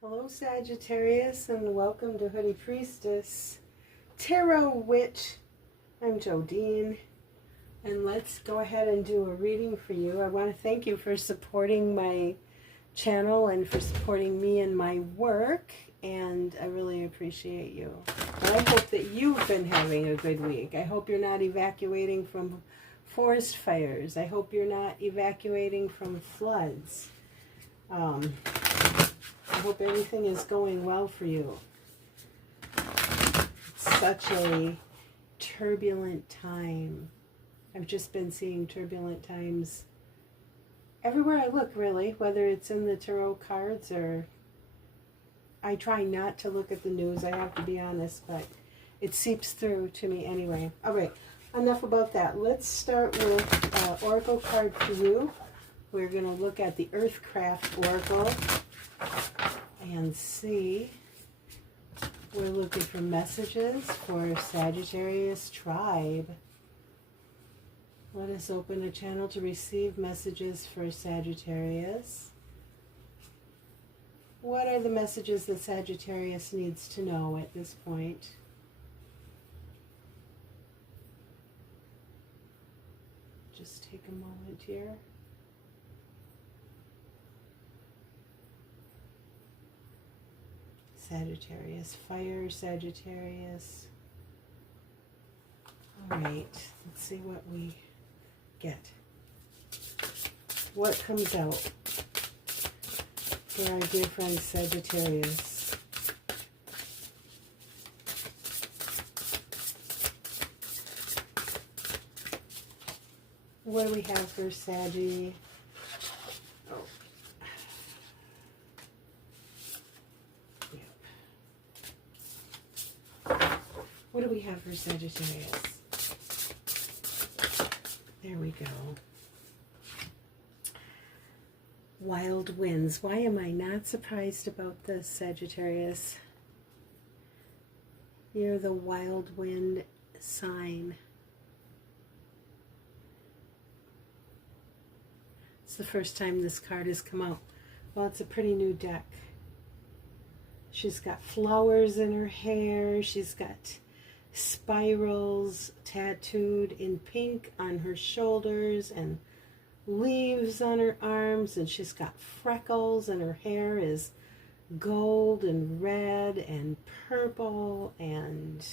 Hello Sagittarius and welcome to Hoodie Priestess Tarot Witch. I'm Jodine and let's go ahead and do a reading for you. I want to thank you for supporting my channel and for supporting me and my work, and I really appreciate you. And I hope that you've been having a good week. I hope you're not evacuating from forest fires. I hope you're not evacuating from floods. I hope everything is going well for you. It's such a turbulent time. I've just been seeing turbulent times everywhere I look, really, whether it's in the tarot cards or... I try not to look at the news, I have to be honest, but it seeps through to me anyway. All right, enough about that. Let's start with Oracle card for you. We're going to look at the Earthcraft Oracle and see. We're looking for messages for Sagittarius tribe. Let us open a channel to receive messages for Sagittarius. What are the messages that Sagittarius needs to know at this point? Just take a moment here. Sagittarius, fire, Sagittarius. All right, let's see what we get. What comes out for our dear friend Sagittarius? What do we have for Saggy? What do we have for Sagittarius? There we go. Wild winds. Why am I not surprised about this, Sagittarius? You're the wild wind sign. It's the first time this card has come out. Well, it's a pretty new deck. She's got flowers in her hair. She's got spirals tattooed in pink on her shoulders and leaves on her arms, and she's got freckles, and her hair is gold and red and purple, and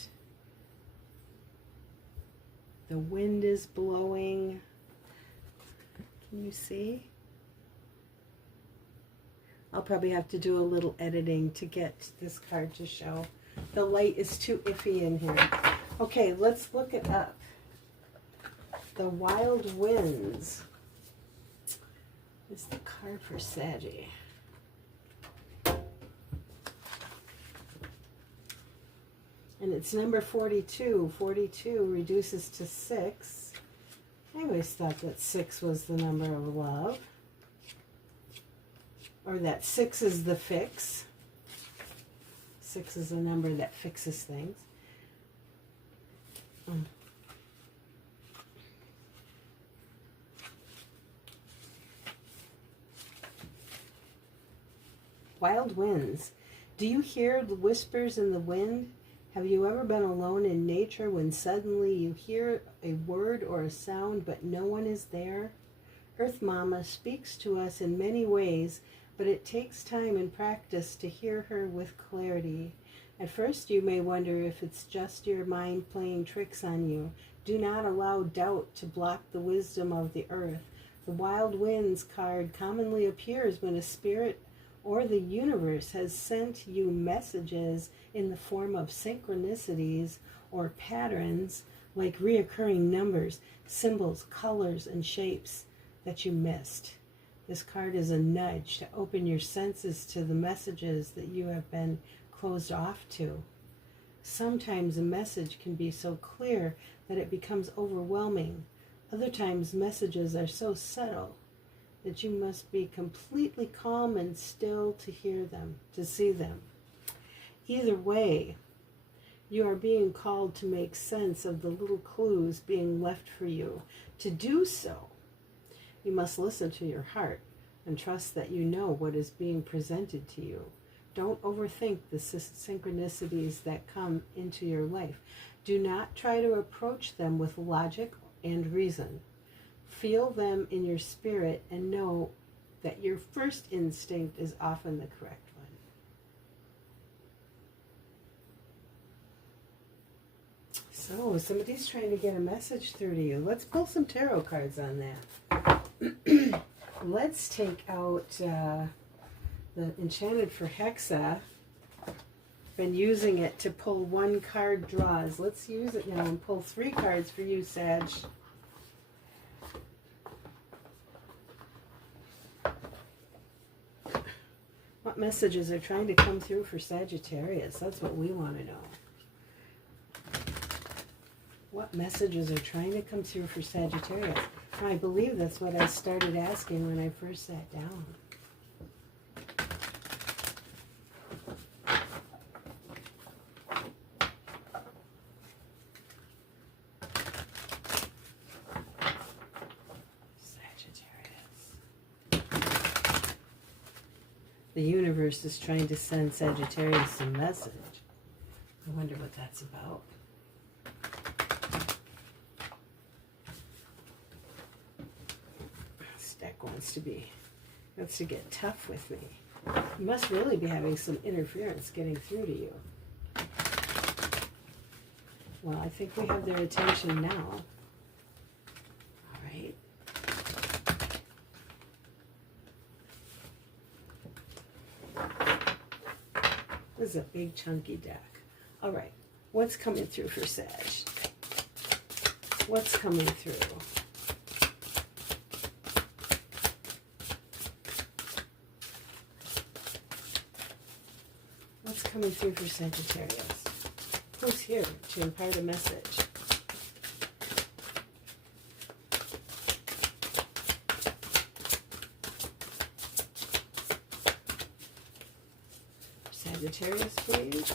the wind is blowing. Can you see? I'll probably have to do a little editing to get this card to show. The light is too iffy in here. Okay, let's look it up. The wild winds is the card for Saggy. And it's number 42. 42 reduces to 6. I always thought that 6 was the number of love. Or that 6 is the fix. 6 is a number that fixes things. Wild winds. Do you hear the whispers in the wind? Have you ever been alone in nature when suddenly you hear a word or a sound but no one is there? Earth Mama speaks to us in many ways, but it takes time and practice to hear her with clarity. At first you may wonder if it's just your mind playing tricks on you. Do not allow doubt to block the wisdom of the earth. The Wild Winds card commonly appears when a spirit or the universe has sent you messages in the form of synchronicities or patterns like reoccurring numbers, symbols, colors, and shapes that you missed. This card is a nudge to open your senses to the messages that you have been closed off to. Sometimes a message can be so clear that it becomes overwhelming. Other times messages are so subtle that you must be completely calm and still to hear them, to see them. Either way, you are being called to make sense of the little clues being left for you. To do so, you must listen to your heart and trust that you know what is being presented to you. Don't overthink the synchronicities that come into your life. Do not try to approach them with logic and reason. Feel them in your spirit and know that your first instinct is often the correct one. So, somebody's trying to get a message through to you. Let's pull some tarot cards on that. Let's take out the Enchanted Forhaxa. Been using it to pull one card draws. Let's use it now and pull 3 cards for you, Sag. What messages are trying to come through for Sagittarius? That's what we want to know. What messages are trying to come through for Sagittarius? I believe that's what I started asking when I first sat down. The universe is trying to send Sagittarius some message. I wonder what that's about. This deck wants to get tough with me. You must really be having some interference getting through to you. Well, I think we have their attention now. All right. This is a big chunky deck. All right, what's coming through for Sag? What's coming through? What's coming through for Sagittarius? Who's here to impart a message? Sagittarius, please.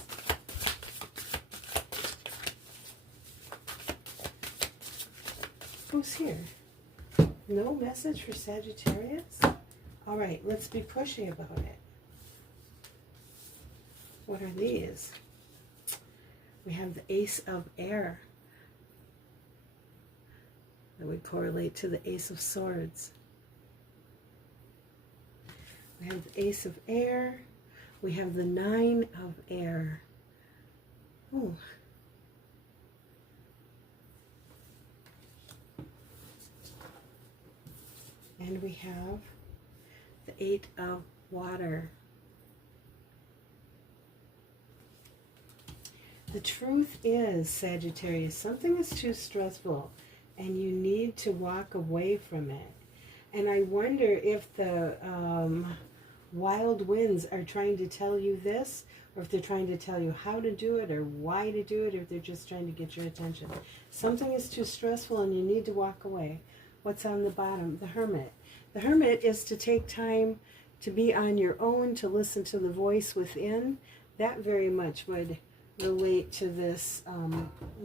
Who's here? No message for Sagittarius? All right, let's be pushy about it. What are these? We have the Ace of Air. That would correlate to the Ace of Swords. We have the Ace of Air. We have the 9 of Air. Ooh. And we have the 8 of Water. The truth is, Sagittarius, something is too stressful and you need to walk away from it. And I wonder if the wild winds are trying to tell you this, or if they're trying to tell you how to do it or why to do it, or if they're just trying to get your attention. Something is too stressful and you need to walk away. What's on the bottom? The Hermit. The Hermit is to take time to be on your own, to listen to the voice within. That very much would relate to this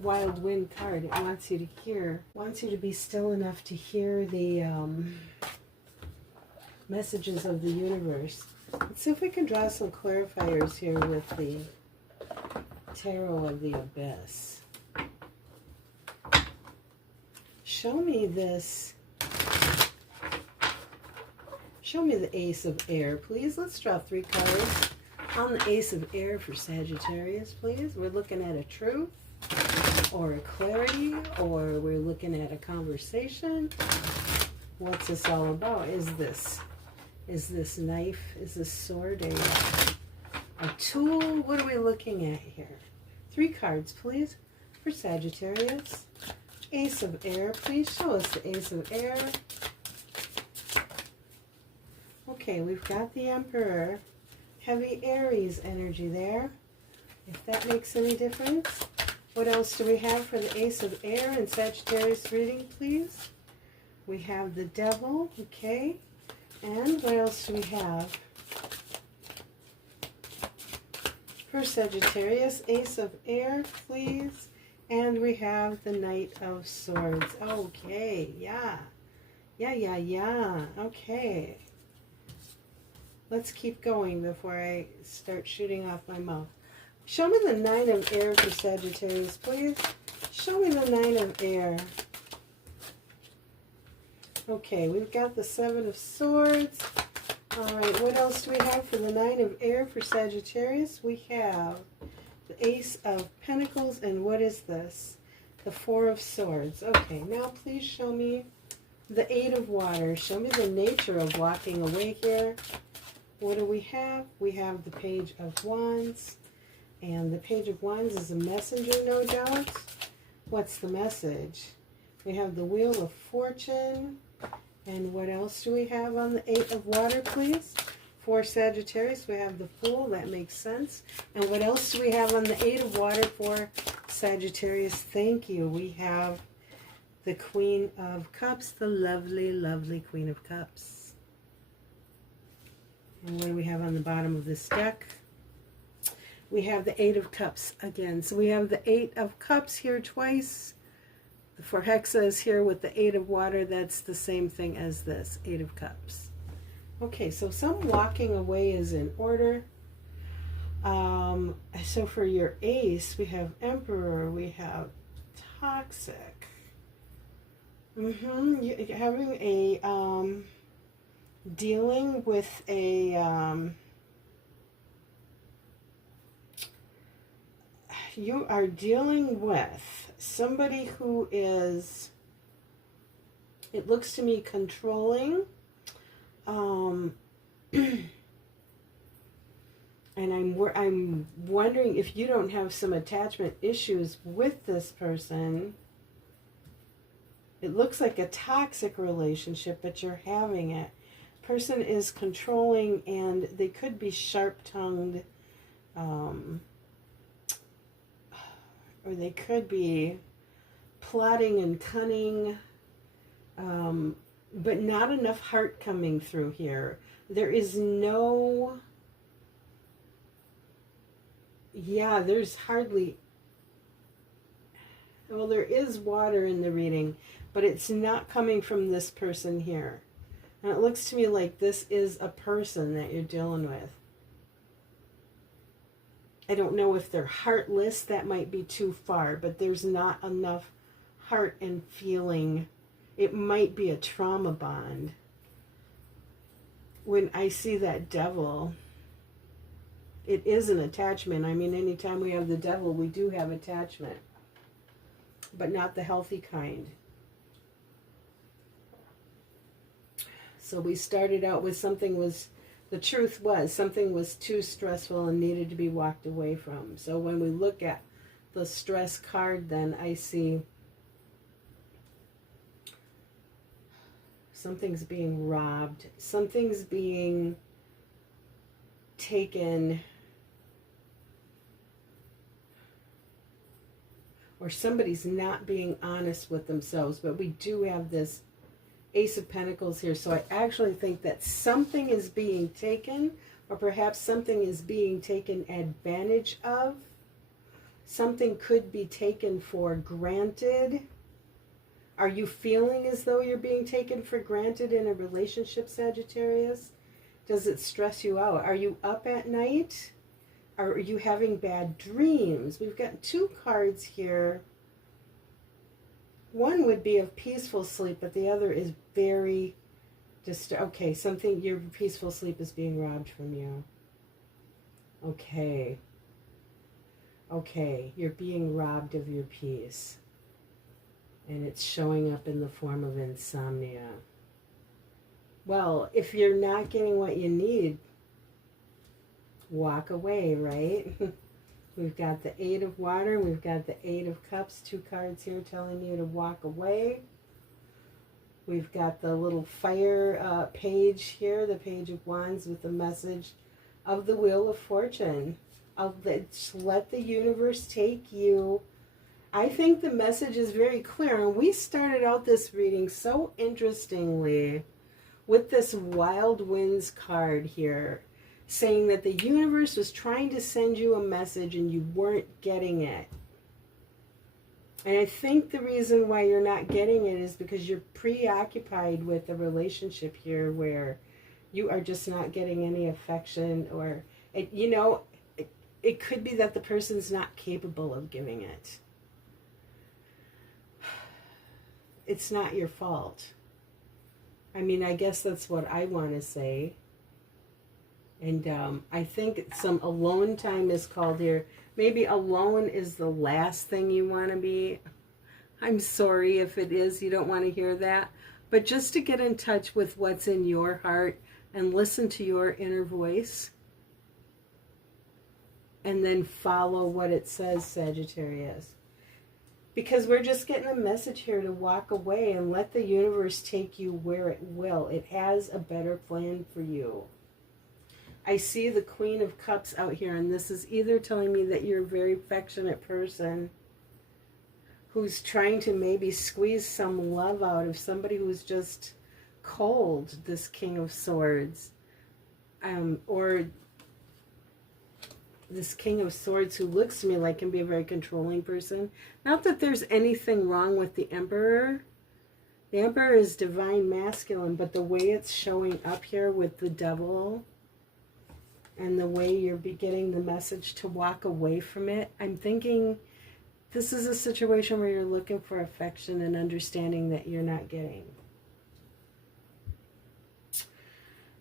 wild wind card. It wants you to hear, wants you to be still enough to hear the messages of the universe. Let's see if we can draw some clarifiers here with the Tarot of the Abyss. Show me this. Show me the Ace of Air, please. Let's draw 3 cards on the Ace of Air for Sagittarius, please. We're looking at a truth or a clarity, or we're looking at a conversation. What's this all about? Is this knife, is this sword a tool? What are we looking at here? 3 cards, please, for Sagittarius. Ace of Air, please show us the Ace of Air. Okay, we've got the Emperor. Heavy Aries energy there, if that makes any difference. What else do we have for the Ace of Air in Sagittarius reading, please? We have the Devil, okay. And what else do we have for Sagittarius? Ace of Air, please. And we have the Knight of Swords. Okay, yeah. Okay. Let's keep going before I start shooting off my mouth. Show me the 9 of air for Sagittarius, please. Show me the 9 of air. Okay, we've got the 7 of swords. All right, what else do we have for the 9 of air for Sagittarius? We have the Ace of Pentacles, and what is this? The 4 of swords. Okay, now please show me the 8 of water. Show me the nature of walking away here. What do we have? We have the Page of Wands. And the Page of Wands is a messenger, no doubt. What's the message? We have the Wheel of Fortune. And what else do we have on the 8 of water, please? For Sagittarius, we have the Fool. That makes sense. And what else do we have on the 8 of water for Sagittarius? Thank you. We have the Queen of Cups, the lovely, lovely Queen of Cups. And what do we have on the bottom of this deck? We have the 8 of Cups again. So we have the 8 of Cups here twice. The Forhaxa is here with the 8 of water. That's the same thing as this, 8 of Cups. Okay, so some walking away is in order. So for your ace, we have Emperor, we have Toxic. You're having a, dealing with a, you are dealing with somebody who is, it looks to me, controlling, and I'm wondering if you don't have some attachment issues with this person. It looks like a toxic relationship, but you're having it. Person is controlling, and they could be sharp-tongued, or they could be plotting and cunning, but not enough heart coming through here. There is no, there's hardly, well, there is water in the reading, but it's not coming from this person here. And it looks to me like this is a person that you're dealing with. I don't know if they're heartless, that might be too far, but there's not enough heart and feeling. It might be a trauma bond. When I see that devil, it is an attachment. I mean, anytime we have the devil, we do have attachment, but not the healthy kind. So we started out with something was, the truth was, something was too stressful and needed to be walked away from. So when we look at the stress card, then I see something's being robbed. Something's being taken, or somebody's not being honest with themselves. But we do have this Ace of Pentacles here, so I actually think that something is being taken, or perhaps something is being taken advantage of. Something could be taken for granted. Are you feeling as though you're being taken for granted in a relationship, Sagittarius? Does it stress you out? Are you up at night? Are you having bad dreams? We've got 2 cards here. One would be of peaceful sleep, but the other is very okay, something, your peaceful sleep is being robbed from you. Okay. Okay, you're being robbed of your peace. And it's showing up in the form of insomnia. Well, if you're not getting what you need, walk away, right? We've got the 8 of water. We've got the 8 of cups. 2 cards here telling you to walk away. We've got the little fire page here, the Page of Wands, with the message of the Wheel of Fortune. Let the universe take you. I think the message is very clear. And we started out this reading so interestingly with this Wild Winds card here, saying that the universe was trying to send you a message and you weren't getting it. And I think the reason why you're not getting it is because you're preoccupied with a relationship here where You are just not getting any affection, or, you know, it could be that the person's not capable of giving it. It's not your fault. I mean, I guess that's what I want to say. And I think some alone time is called here. Maybe alone is the last thing you want to be. I'm sorry if it is. You don't want to hear that. But just to get in touch with what's in your heart and listen to your inner voice. And then follow what it says, Sagittarius. Because we're just getting a message here to walk away and let the universe take you where it will. It has a better plan for you. I see the Queen of Cups out here, and this is either telling me that you're a very affectionate person who's trying to maybe squeeze some love out of somebody who's just cold, this King of Swords. Or this King of Swords who looks to me like can be a very controlling person. Not that there's anything wrong with the Emperor. The Emperor is divine masculine, but the way it's showing up here with the Devil and the way you're getting the message to walk away from it, I'm thinking this is a situation where you're looking for affection and understanding that you're not getting.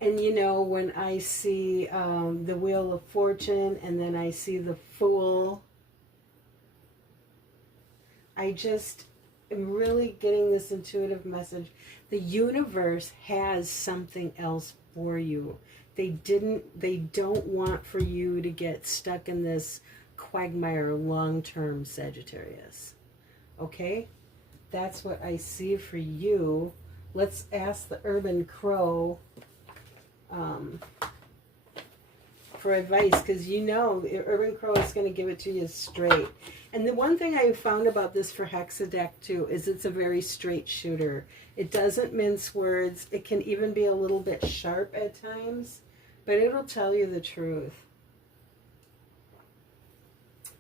And you know, when I see the Wheel of Fortune and then I see the Fool, I just am really getting this intuitive message. The universe has something else for you. They don't want for you to get stuck in this quagmire long-term, Sagittarius. Okay? That's what I see for you. Let's ask the Urban Crow for advice, because you know the Urban Crow is going to give it to you straight. And the one thing I found about this Forhaxa deck too is it's a very straight shooter. It doesn't mince words. It can even be a little bit sharp at times, but it'll tell you the truth.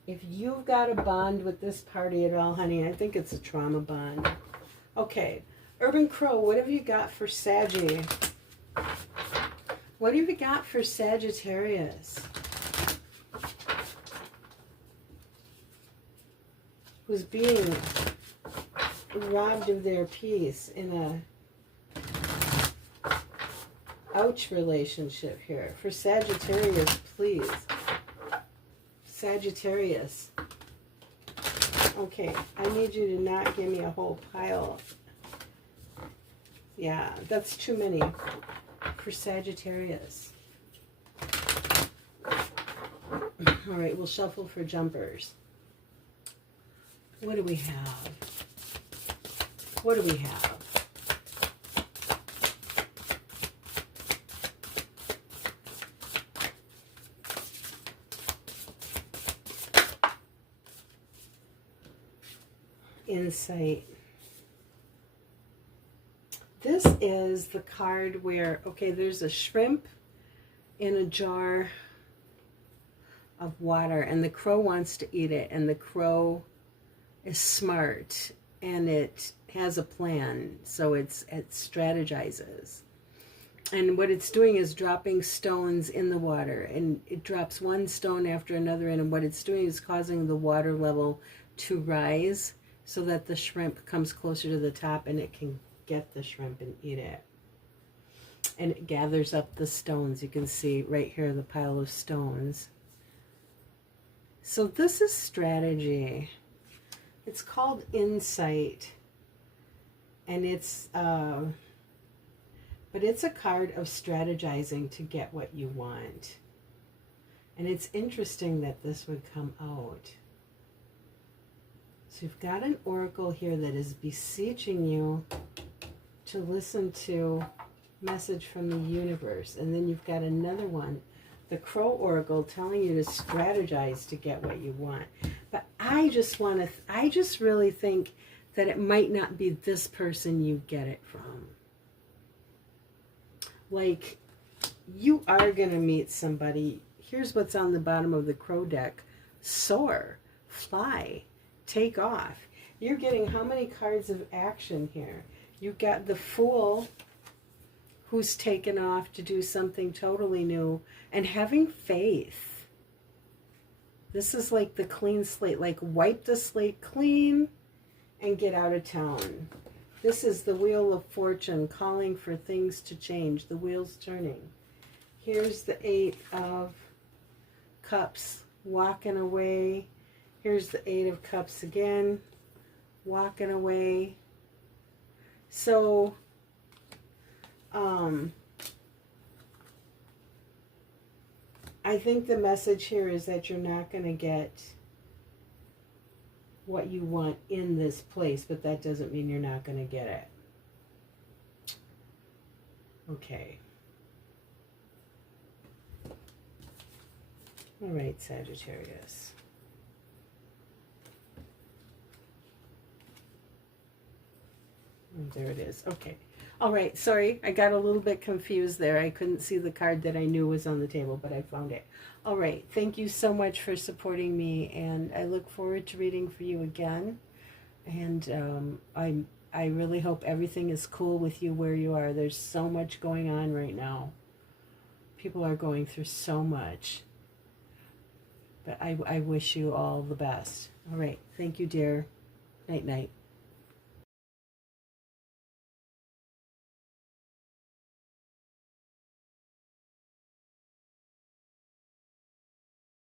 If you've got a bond with this party at all, honey, I think it's a trauma bond. Okay, Urban Crow, what have you got for Saggy? What have you got for Sagittarius? Who's being robbed of their peace in a ouch relationship here. For Sagittarius, please. Sagittarius. Okay, I need you to not give me a whole pile. Yeah, that's too many for Sagittarius. All right, we'll shuffle for jumpers. What do we have? What do we have? Insight. This is the card where, okay, there's a shrimp in a jar of water, and the crow wants to eat it, and the crow is smart, and it has a plan, so it strategizes. And what it's doing is dropping stones in the water, and it drops one stone after another in, and what it's doing is causing the water level to rise so that the shrimp comes closer to the top and it can get the shrimp and eat it. And it gathers up the stones. You can see right here the pile of stones. So this is strategy. It's called insight. And it's but it's a card of strategizing to get what you want. And it's interesting that this would come out. So you've got an oracle here that is beseeching you to listen to message from the universe. And then you've got another one, the Crow Oracle, telling you to strategize to get what you want. But I just really think that it might not be this person you get it from. Like, you are going to meet somebody. Here's what's on the bottom of the Crow deck. Soar, fly, take off. You're getting how many cards of action here? You've got the Fool, who's taken off to do something totally new and having faith. This is like the clean slate, like wipe the slate clean and get out of town. This is the Wheel of Fortune calling for things to change. The wheel's turning. Here's the Eight of Cups, walking away. Here's the Eight of Cups again, walking away. So, I think the message here is that you're not going to get what you want in this place, but that doesn't mean you're not going to get it. Okay. All right, Sagittarius. There it is. Okay. All right. Sorry, I got a little bit confused there. I couldn't see the card that I knew was on the table, but I found it. All right. Thank you so much for supporting me, and I look forward to reading for you again. And I really hope everything is cool with you where you are. There's so much going on right now. People are going through so much. But I wish you all the best. All right. Thank you, dear. Night, night.